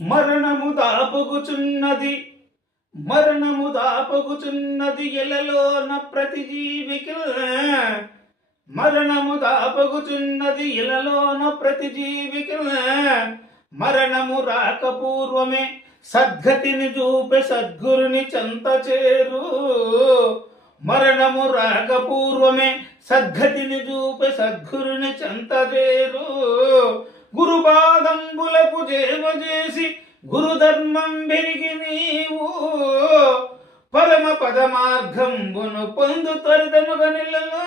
మరణము దాపుగుచున్నది. మరణము దాపగుచున్నది ఇలలోన ప్రతి జీవికి. మరణము దాపగుచున్నది ఇలలోన ప్రతి జీవికి. మరణము రాకపూర్వమే సద్గతిని చూపే సద్గురుని చెంత చేరు. మరణము రాకపూర్వమే సద్గతిని చూపే సద్గురుని చెంత చేరు. గురుపాదంబులకు చేవ చేసి గురుధర్మం పెరిగి నీవు పరమ పదమార్గంబును పొందు త్వరితముగ నిలలో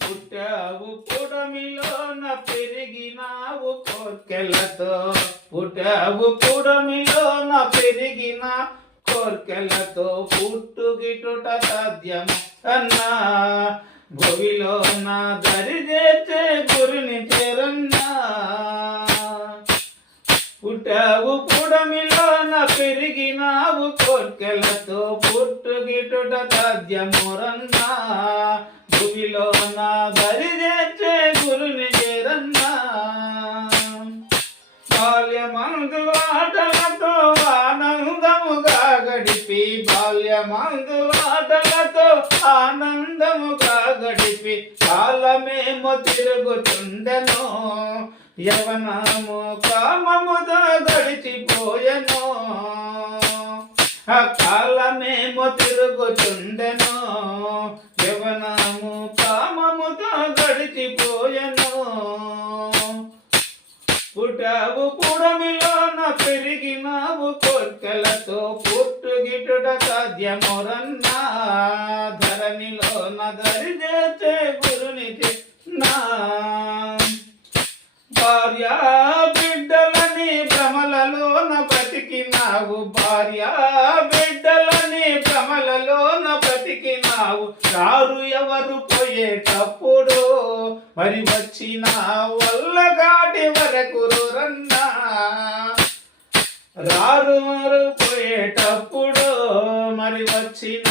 పుట్టావు పుడమిలోన పెరిగినావు కోర్కెలతో. పుట్టావు పుడమిలోన పెరిగిన కోర్కెలతో పుట్టుగిటుట సాధ్యం అన్నా భువిలో నా దరి చేస్తే గురిని చేరన్నా. పుట్టావు పుడమిలోన పెరిగినావు కోర్కెలతో పుట్టుగిటుట సాధ్యమురన్నా. భూమిలో నా దరి చేస్తే గురుని చేరన్నా. బాల్యమందు ఆటలతో ఆనందముగా గడిపి బాల్యమందు ఆటలతో ఆనందముగా చూచి కాలమేమో తిరుగుతుండెను యవనము కామముతో గడిచిపోయెను. ఆ కాలమేమో తిరుగుతుండెను యవనము కామముతో గడిచిపోయెను. పుట్టావు పుడమిలోన పెరిగినావు కోర్కెలతో పుట్టుగిటుట సాధ్యమురన్నా. ధరణిలోన దరి చేర్చే గురుని నా మరి వచ్చిన వల్లగాటి వరకు రన్నా రారు మరు పోయేటప్పుడు మరి వచ్చిన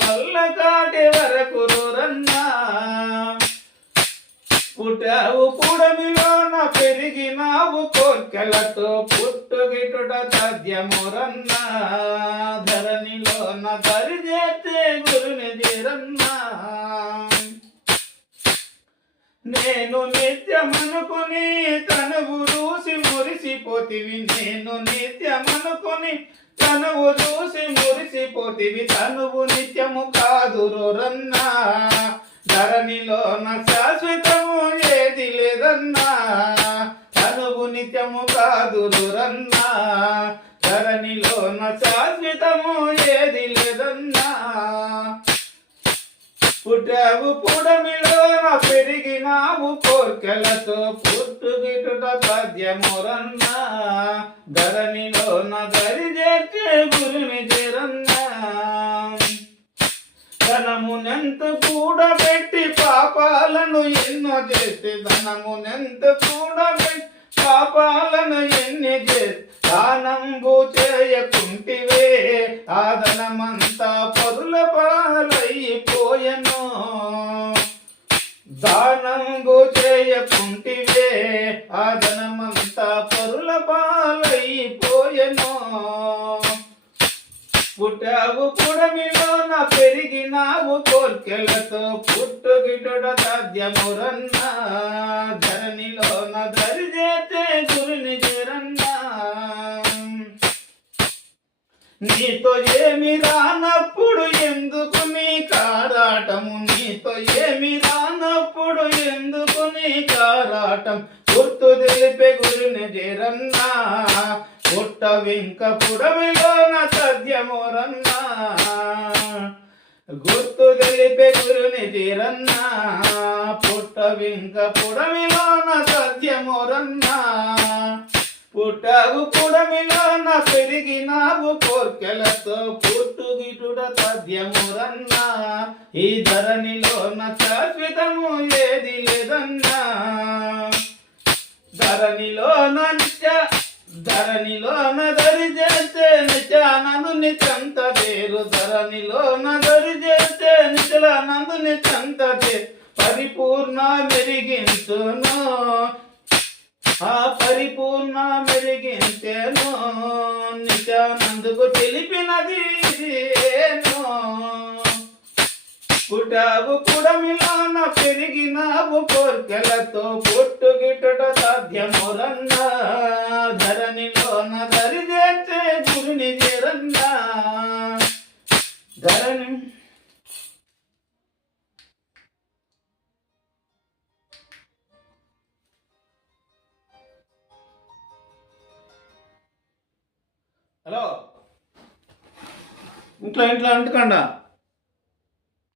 వల్లగాటి వరకు రన్నా పుట్టావు పుడమిలోన పెరిగినావు కోర్కెలతో పుట్టుగిటుట సాధ్యమురన్నా ధరణిలోన దరి గురుని దిరన్నా నేను నిత్యమనుకొని తనువు చూసి మురిసిపోతివి. నేను నిత్యమనుకొని తనువు చూసి మురిసిపోతివి. తనువు నిత్యము కాదు రన్నా ధరణిలోన శాశ్వతము ఏది లేదన్నా. తనువు నిత్యము కాదు రన్నా ధరణిలోన శాశ్వతము ఏది లేదన్నా. పుట్టావు పుడమిలోన పెరిగినావు కోర్కెలతో పుట్టుగిటుట సాధ్యమురన్నా. ధరణిలోన దరి చేర్చే గురిని చేరన్న. ధనమునెంత కూడబెట్టి పాపాలను ఎన్నో చేస్తే ధనమునెంత కూడబెట్టి పాపాలను ఎన్ని దానంబు చేయకుంటివే. ఆ ధనమంతా పరుల పాలైపోయను. దానంబు చేయకుంటివే. ఆ పుట్టావు పుడమిలోన పెరిగినావు కోర్కెలతో పుట్టుగిటుడ సాధ్యమురన్నా. ధరణిలోన దరి చేతే గురుని చేరన్నా. నీతో ఏమి రానప్పుడు ఎందుకు నీ కారాటము? నీతో ఏమి రానప్పుడు ఎందుకు నీ కారాటం? గుర్తు తెలిపే గురుని చేరన్నా. పుట్ట వింక పుడమిలోన సద్యమోరన్నా గుర్తు తెలిపే గురుని తీరన్నా. పుట్ట వింక పుడమిలోన సద్యమోరన్నా పుట్టావు పుడమిలోన పెరిగినావు కోర్కెలతో పుట్టుగిటుడ సద్యమురన్నా ఈ ధరణిలోన శాశ్వతము ఏది లేదన్నా. ధరణిలోన నిత్య ధరణిలోన దరి చేస్తే నిత్యానందుని చంత పేరు. ధరణిలోన దరి చేస్తే నిత్యానందుని చంత పేరు. పరిపూర్ణ మెరిగించును. ఆ పరిపూర్ణ మెరిగింతేను నిత్యానందుకు తెలిపినది ఇదేను. పుటావు కుడమిలోన పెరిగినావు కోర్కెలతో పుట్టుగిట్టుట సాధ్యమురన్నా ధరణిలోన దరిచేర్చే గురిని చేరన్నా ధరణి. హలో. ఇంట్లో ఇంట్లో అంటుకండా?